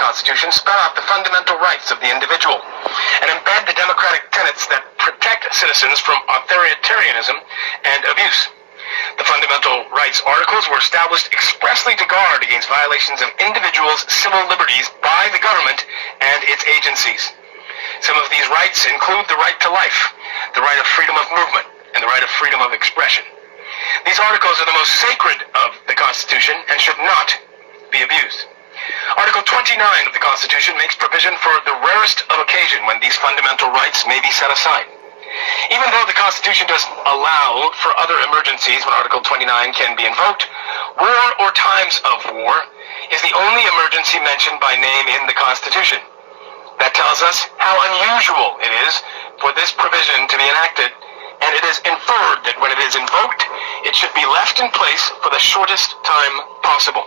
Constitution spell out the fundamental rights of the individual and embed the democratic tenets that protect citizens from authoritarianism and abuse. The Fundamental Rights Articles were established expressly to guard against violations of individuals' civil liberties by the government and its agencies. Some of these rights include the right to life, the right of freedom of movement, and the right of freedom of expression. These articles are the most sacred of the Constitution and should not be abused. Article 29 of the Constitution makes provision for the rarest of occasion when these fundamental rights may be set aside. Even though the Constitution does allow for other emergencies when Article 29 can be invoked, war or times of war is the only emergency mentioned by name in the Constitution. That tells us how unusual it is for this provision to be enacted, and it is inferred that when it is invoked, it should be left in place for the shortest time possible.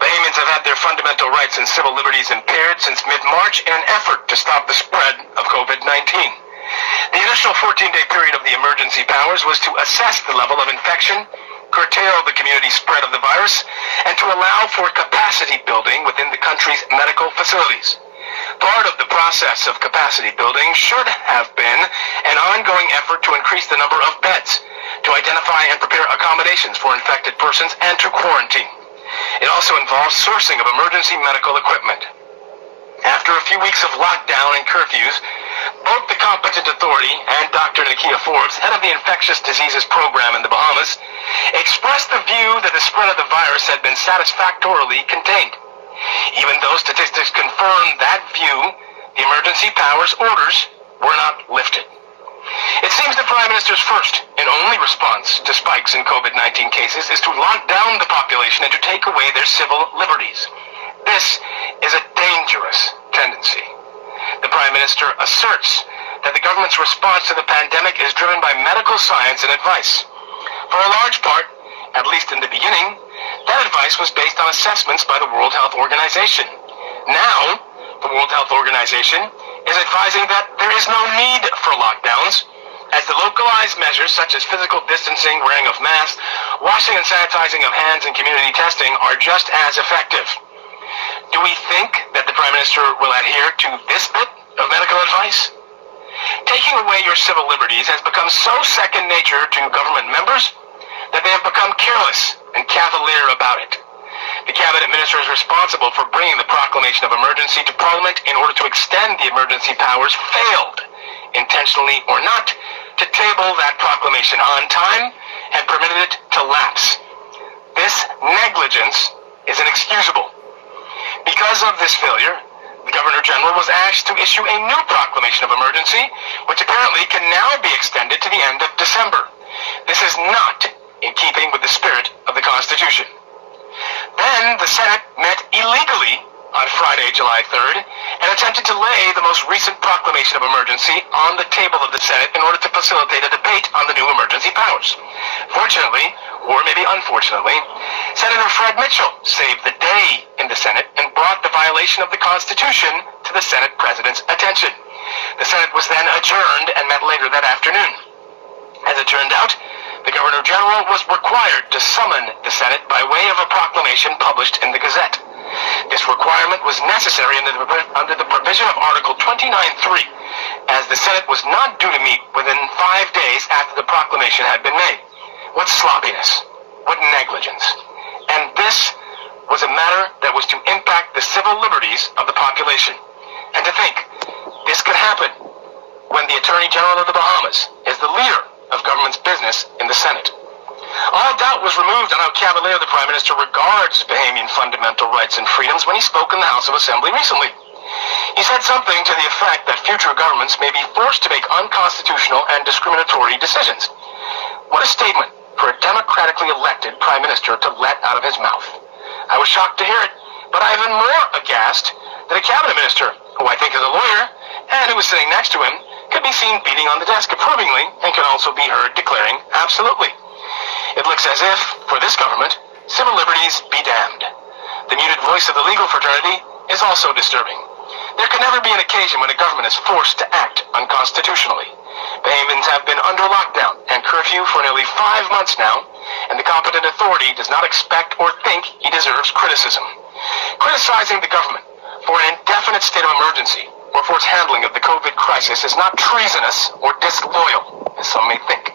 Bahamians have had their fundamental rights and civil liberties impaired since mid-March in an effort to stop the spread of COVID-19. The initial 14-day period of the emergency powers was to assess the level of infection, curtail the community spread of the virus, and to allow for capacity building within the country's medical facilities. Part of the process of capacity building should have been an ongoing effort to increase the number of beds, to identify and prepare accommodations for infected persons, and to quarantine. It also involves sourcing of emergency medical equipment. After a few weeks of lockdown and curfews, both the competent authority and Dr. Nakia Forbes, head of the Infectious Diseases Program in the Bahamas, expressed the view that the spread of the virus had been satisfactorily contained. Even though statistics confirm that view, the emergency powers orders were not lifted. It seems the Prime Minister's first and only response to spikes in COVID-19 cases is to lock down the population and to take away their civil liberties. This is a dangerous tendency. The Prime Minister asserts that the government's response to the pandemic is driven by medical science and advice. For a large part, at least in the beginning, that advice was based on assessments by the World Health Organization. Now, the World Health Organization is advising that there is no need for lockdowns, as the localized measures such as physical distancing, wearing of masks, washing and sanitizing of hands, and community testing are just as effective. Do we think that the Prime Minister will adhere to this bit of medical advice? Taking away your civil liberties has become so second nature to government members that they have become careless and cavalier about it. The Cabinet Minister is responsible for bringing the proclamation of emergency to Parliament in order to extend the emergency powers failed, intentionally or not, to table that proclamation on time and permitted it to lapse. This negligence is inexcusable. Because of this failure, the Governor General was asked to issue a new proclamation of emergency, which apparently can now be extended to the end of December. This is not in keeping with the spirit of the Constitution. Then the Senate met illegally on Friday, July 3rd, and attempted to lay the most recent proclamation of emergency on the table of the Senate in order to facilitate a debate on the new emergency powers. Fortunately, or maybe unfortunately, Senator Fred Mitchell saved the day in the Senate and brought the violation of the Constitution to the Senate President's attention. The Senate was then adjourned and met later that afternoon. As it turned out, the Governor General was required to summon the Senate by way of a proclamation published in the Gazette. This requirement was necessary under the provision of Article 29.3, as the Senate was not due to meet within 5 days after the proclamation had been made. What sloppiness! What negligence! And this was a matter that was to impact the civil liberties of the population. And to think, this could happen when the Attorney General of the Bahamas is the leader of government's business in the Senate. All doubt was removed on how cavalier the Prime Minister regards Bahamian fundamental rights and freedoms when he spoke in the House of Assembly recently. He said something to the effect that future governments may be forced to make unconstitutional and discriminatory decisions. What a statement for a democratically elected Prime Minister to let out of his mouth. I was shocked to hear it, but I'm even more aghast that a Cabinet Minister, who I think is a lawyer, and who was sitting next to him, could be seen beating on the desk approvingly and can also be heard declaring absolutely. It looks as if, for this government, civil liberties be damned. The muted voice of the legal fraternity is also disturbing. There can never be an occasion when a government is forced to act unconstitutionally. Bahamians have been under lockdown and curfew for nearly 5 months now, and the competent authority does not expect or think he deserves criticism. Criticizing the government for an indefinite state of emergency or for its handling of the COVID crisis is not treasonous or disloyal, as some may think.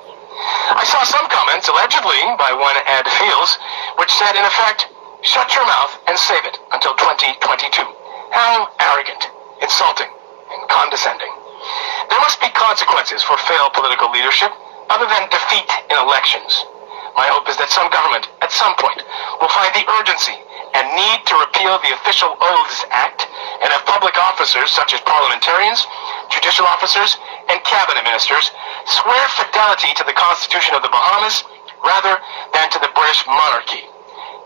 I saw some comments, allegedly by one Ed Fields, which said, in effect, shut your mouth and save it until 2022. How arrogant, insulting, and condescending. There must be consequences for failed political leadership other than defeat in elections. My hope is that some government, at some point, will find the urgency and need to repeal the Official Oaths Act and have public officers such as parliamentarians, judicial officers, and cabinet ministers swear fidelity to the Constitution of the Bahamas rather than to the British monarchy.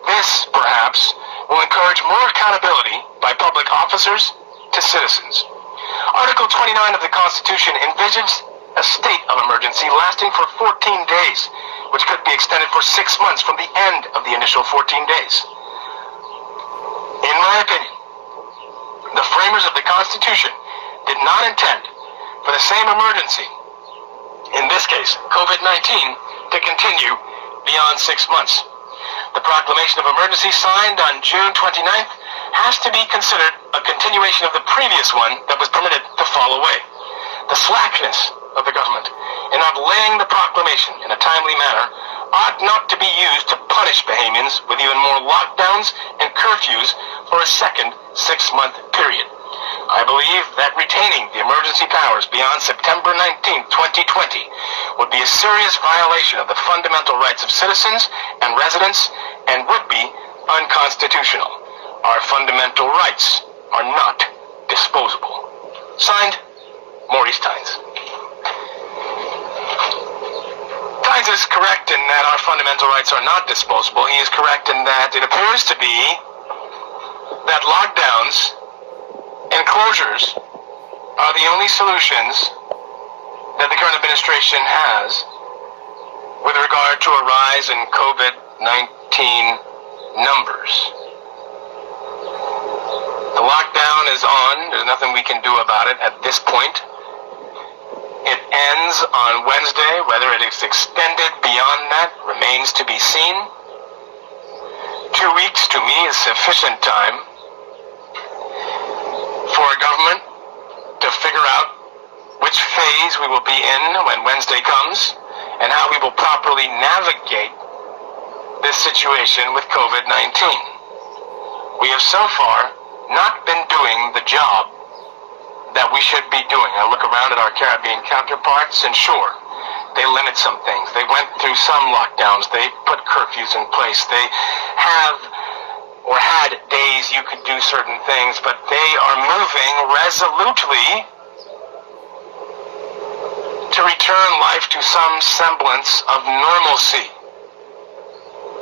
This, perhaps, will encourage more accountability by public officers to citizens. Article 29 of the Constitution envisions a state of emergency lasting for 14 days, which could be extended for 6 months from the end of the initial 14 days. In my opinion, the framers of the Constitution did not intend for the same emergency, in this case, COVID-19, to continue beyond 6 months. The proclamation of emergency signed on June 29th has to be considered a continuation of the previous one that was permitted to fall away. The slackness of the government in not laying the proclamation in a timely manner ought not to be used to punish Bahamians with even more lockdowns and curfews for a second 6-month period. I believe that retaining the emergency powers beyond September 19, 2020 would be a serious violation of the fundamental rights of citizens and residents and would be unconstitutional. Our fundamental rights are not disposable. Signed, Maurice Tynes. Tynes is correct in that our fundamental rights are not disposable. He is correct in that it appears to be that lockdowns and closures are the only solutions that the current administration has with regard to a rise in COVID-19 numbers. The lockdown is on. There's nothing we can do about it at this point. It ends on Wednesday. Whether it is extended beyond that remains to be seen. 2 weeks to me is sufficient time for a government to figure out which phase we will be in when Wednesday comes and how we will properly navigate this situation with COVID-19. We have so far not been doing the job that we should be doing. I look around at our Caribbean counterparts and sure, they limit some things. They went through some lockdowns. They put curfews in place. They have or had days you could do certain things, but they are moving resolutely to return life to some semblance of normalcy.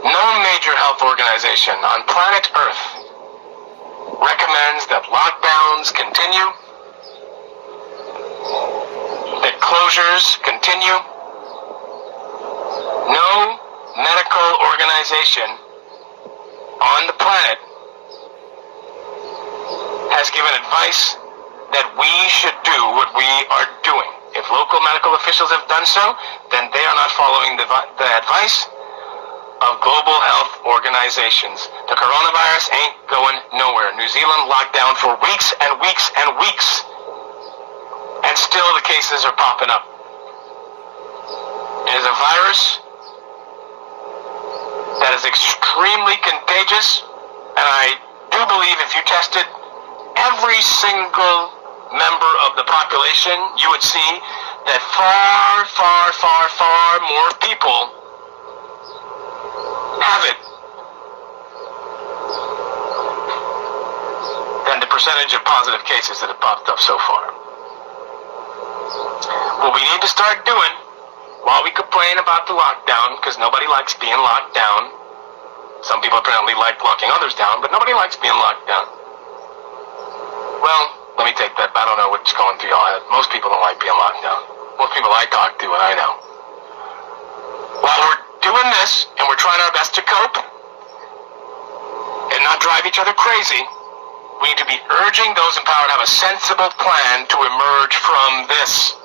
No major health organization on planet Earth recommends that lockdowns continue, that closures continue. No medical organization on the planet has given advice that we should do what we are doing. If local medical officials have done so, then they are not following the advice of global health organizations. The coronavirus ain't going nowhere. New Zealand locked down for weeks and weeks and weeks, and still the cases are popping up. It is a virus that is extremely contagious, and I do believe if you tested every single member of the population, you would see that far, far, far, far more people have it than the percentage of positive cases that have popped up so far. What we need to start doing, while we complain about the lockdown, because nobody likes being locked down. Some people apparently like locking others down, but nobody likes being locked down. Well, let me take that. I don't know what's going through y'all head. Most people don't like being locked down. Most people I talk to and I know. While we're doing this, and we're trying our best to cope, and not drive each other crazy, we need to be urging those in power to have a sensible plan to emerge from this.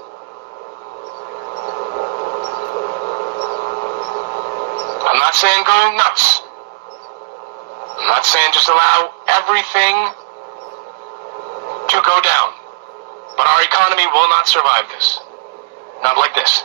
I'm not saying go nuts. I'm not saying just allow everything to go down. But our economy will not survive this. Not like this.